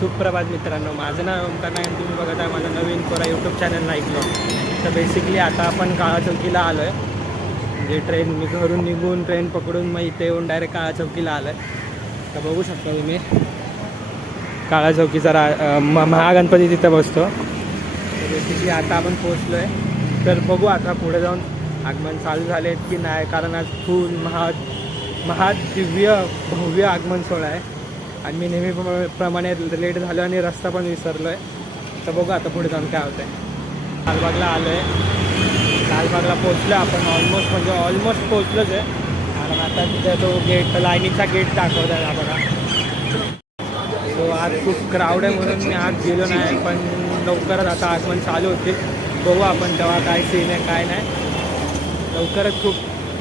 सुप्रभात मित्रांनो, माझं नाव ओमकार नाईक. तुम्ही बघत आहे माझा नवीन कोरा यूट्यूब चॅनल नाईक ब्लॉग. तर बेसिकली आता आपण काळा चौकीला आलो आहे. म्हणजे ट्रेन मी घरून निघून ट्रेन पकडून मग इथे येऊन डायरेक्ट काळा चौकीला आलो आहे. तर बघू शकता तुम्ही काळा चौकीचा महागणपती तिथे बसतो. तर बेसिकली आता आपण पोचलो आहे. तर बघू आता पुढे जाऊन आगमन चालू झाले की नाही, कारण आज फुल महादिव्य भव्य आगमन सोहळा आहे. आणि मी नेहमीप्रमाणे लेट झालो आणि रस्ता पण विसरलो आहे. तर बघू आता पुढे जाऊन काय होतं आहे. लालबागला आलो आहे. लालबागला पोचलो आपण ऑलमोस्ट पोचलोच आहे. कारण आता तिथे तो गेट लाईनीचा गेट दाखवत आहे बघा. सो आज खूप क्राऊड आहे म्हणून मी आज गेलो नाही, पण लवकरच आता आगमन चालू होतील. बघू आपण तेव्हा काय सीन आहे काय नाही. लवकरच खूप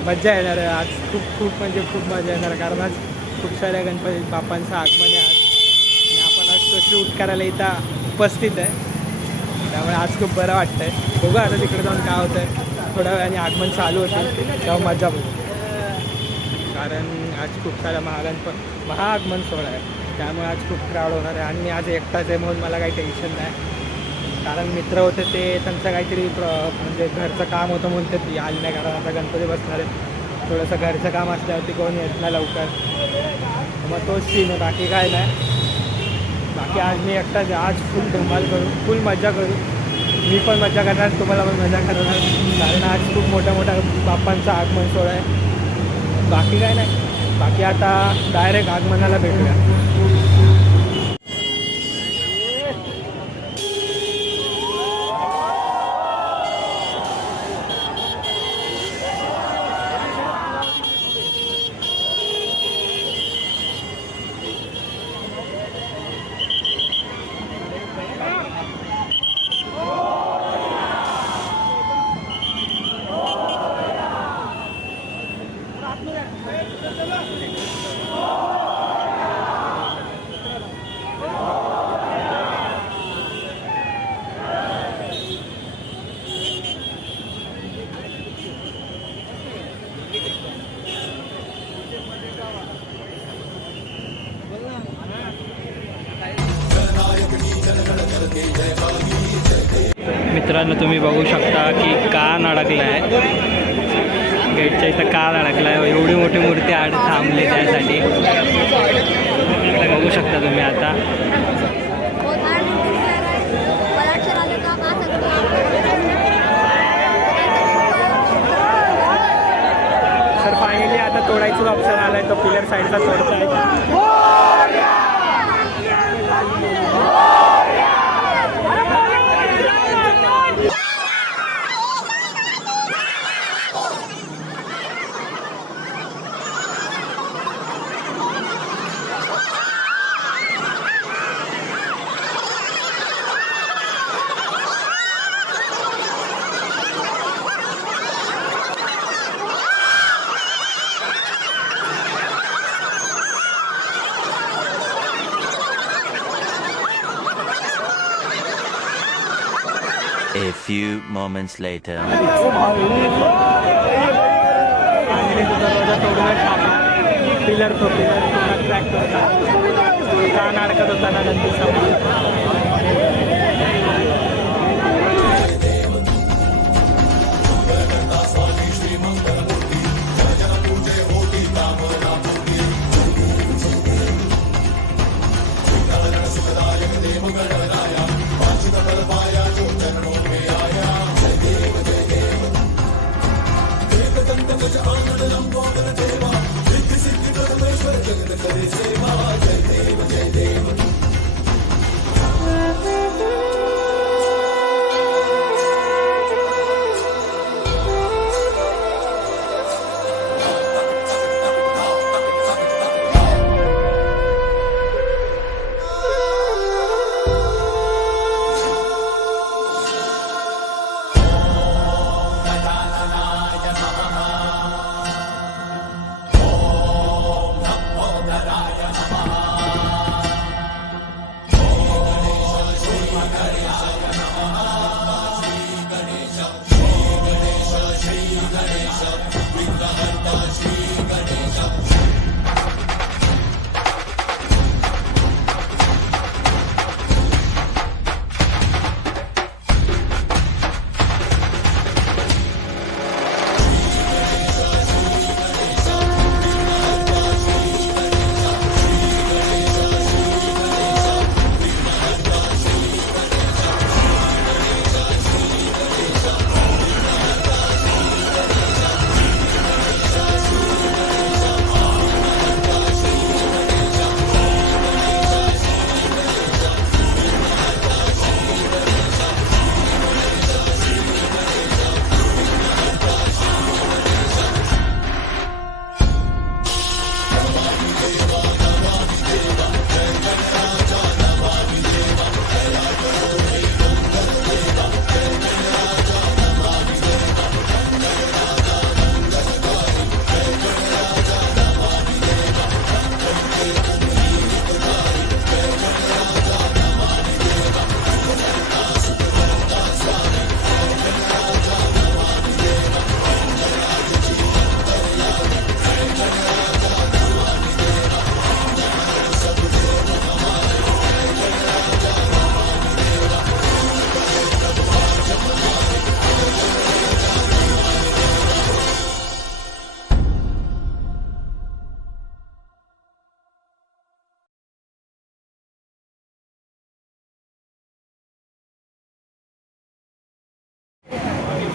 मजा येणार आहे आज. खूप मजा येणार आहे, कारण आज खूप साऱ्या गणपती बाप्पांचं आगमन आहे आज. आणि आपण आज तो शूट करायला इथं उपस्थित आहे. त्यामुळे आज खूप बरं वाटतं आहे. बघू आता तिकडे जाऊन काय होतं आहे. थोड्या वेळाने आगमन चालू होतं तेव्हा मजा बघू. कारण आज खूप सारा महाआगमन सोहळा आहे. त्यामुळे आज खूप क्राऊड होणार आहे. आणि मी आज एकटाच आहे म्हणून मला काही टेन्शन नाही. कारण मित्र होते ते त्यांचं काहीतरी म्हणजे घरचं काम होतं म्हणून ते आले नाही. कारण आता गणपती बसणार आहे. थोडंसं घरचं काम असल्यावरती कोण येत नाही लवकर. मग तोच सीन आहे, बाकी काय नाही. बाकी आज मी एकटाच आज फुल धमाल करू, फुल मजा करू. मी पण मजा करणार, तुम्हाला पण मजा करणार. कारण आज खूप मोठ्या बाप्पांचा आगमन सोहळा आहे. बाकी काय नाही. बाकी आता डायरेक्ट आगमनाला भेटूया. मित्रांनो, तुम्ही बघू शकता की कान अडकला आहे. गेटच्या इथं कान अडकला आहे. एवढी मोठी मूर्ती थांबली त्यासाठी. बघू शकता तुम्ही आता. सर फायनली आता तोडायचं ऑप्शन आलाय. तो पिलर साईडचा तोडता आहे. A few moments later. Pillar crack होता. कान अडकत होता ना नंतर.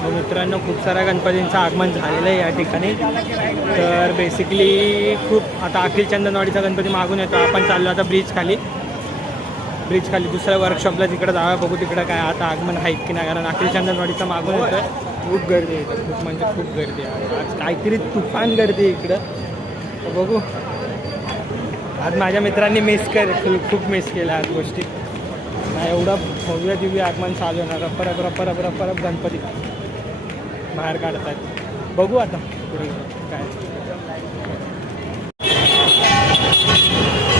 मग मित्रांनो खूप साऱ्या गणपतींचं आगमन झालेलं आहे या ठिकाणी. तर बेसिकली खूप आता अखिल चंदनवाडीचा गणपती मागून येतो. आपण चाललो आता ब्रिज खाली दुसऱ्या वर्कशॉपला तिकडे जाऊया, बघू तिकडं काय आता आगमन आहेत की नाही. कारण अखिल चंदनवाडीचा मागून येतो आहे. खूप गर्दी आहे इथं, खूप म्हणजे खूप गर्दी आहे. आज काहीतरी तुफान गर्दी आहे इकडं. तर बघू, आज माझ्या मित्रांनी खूप मिस केलं आज गोष्टी. नाही एवढं भव्य दिव्य आगमन चालू आहे ना, रप गणपती बाहेर काढतात. बघू आता पुढे काय.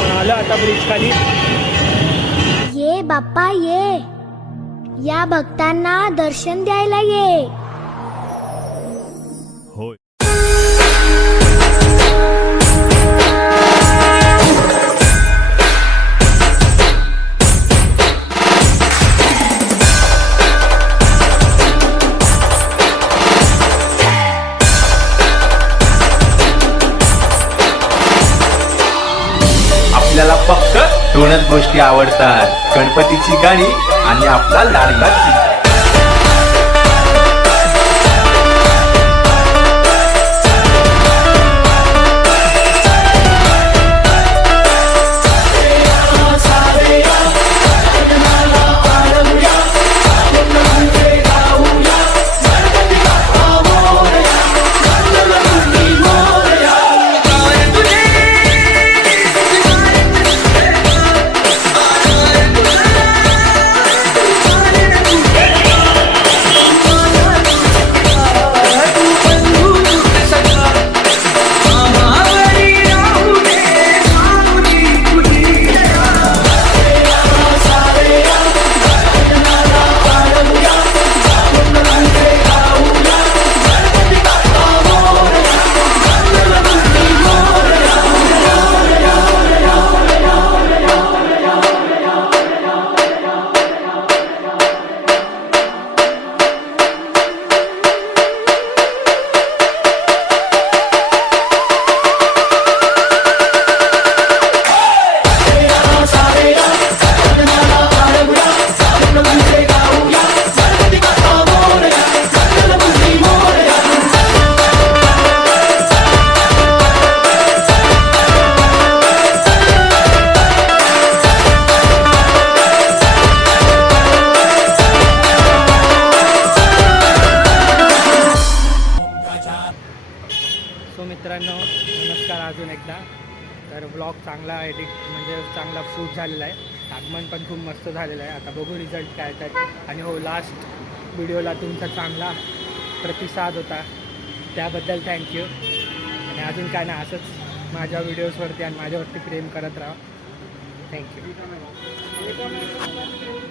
पण आलं आता ब्रिज खाली. ये बाप्पा ये, या भक्तांना दर्शन द्यायला ये. आपल्याला फक्त दोनच गोष्टी आवडतात, गणपतीची गाणी आणि आपला लाडका चिमटा. सो मित्रांनो नमस्कार अजून एकदा. तर ब्लॉग चांगला एडिट म्हणजे चांगला शूट झालेला आहे. आगमन पण खूप मस्त झालेलं आहे. आता बघू रिझल्ट काय तर. आणि हो, लास्ट व्हिडिओला तुमचा चांगला प्रतिसाद होता त्याबद्दल थँक्यू. आणि अजून काय नाही, असंच माझ्या व्हिडिओजवरती आणि माझ्यावरती प्रेम करत राहा. थँक्यू.